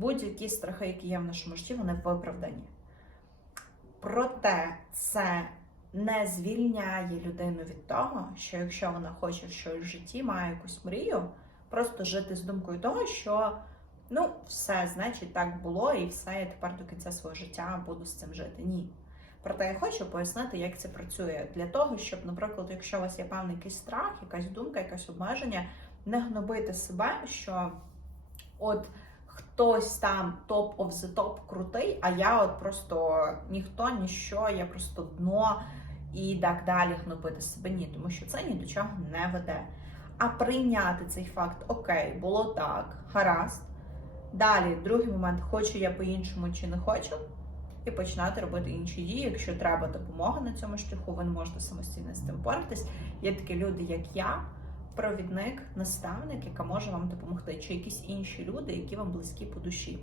будь-які страхи, які є в нашому житті, вони виправдані. Проте це не звільняє людину від того, що якщо вона хоче щось в житті, має якусь мрію, просто жити з думкою того, що ну, все, значить, так було, і все, я тепер до кінця свого життя буду з цим жити. Ні. Проте я хочу пояснити, як це працює для того, щоб, наприклад, якщо у вас є певний якийсь страх, якась думка, якесь обмеження, не гнобити себе, що от хтось там топ of the топ крутий, а я от просто ніхто, ніщо, я просто дно і так далі гнобити себе. Ні, тому що це ні до чого не веде. А прийняти цей факт, окей, було так, гаразд. Далі, другий момент, хочу я по-іншому чи не хочу, і починати робити інші дії. Якщо треба допомога на цьому шляху, ви не можете самостійно з цим поратись. Є такі люди, як я, провідник, наставник, яка може вам допомогти, чи якісь інші люди, які вам близькі по душі.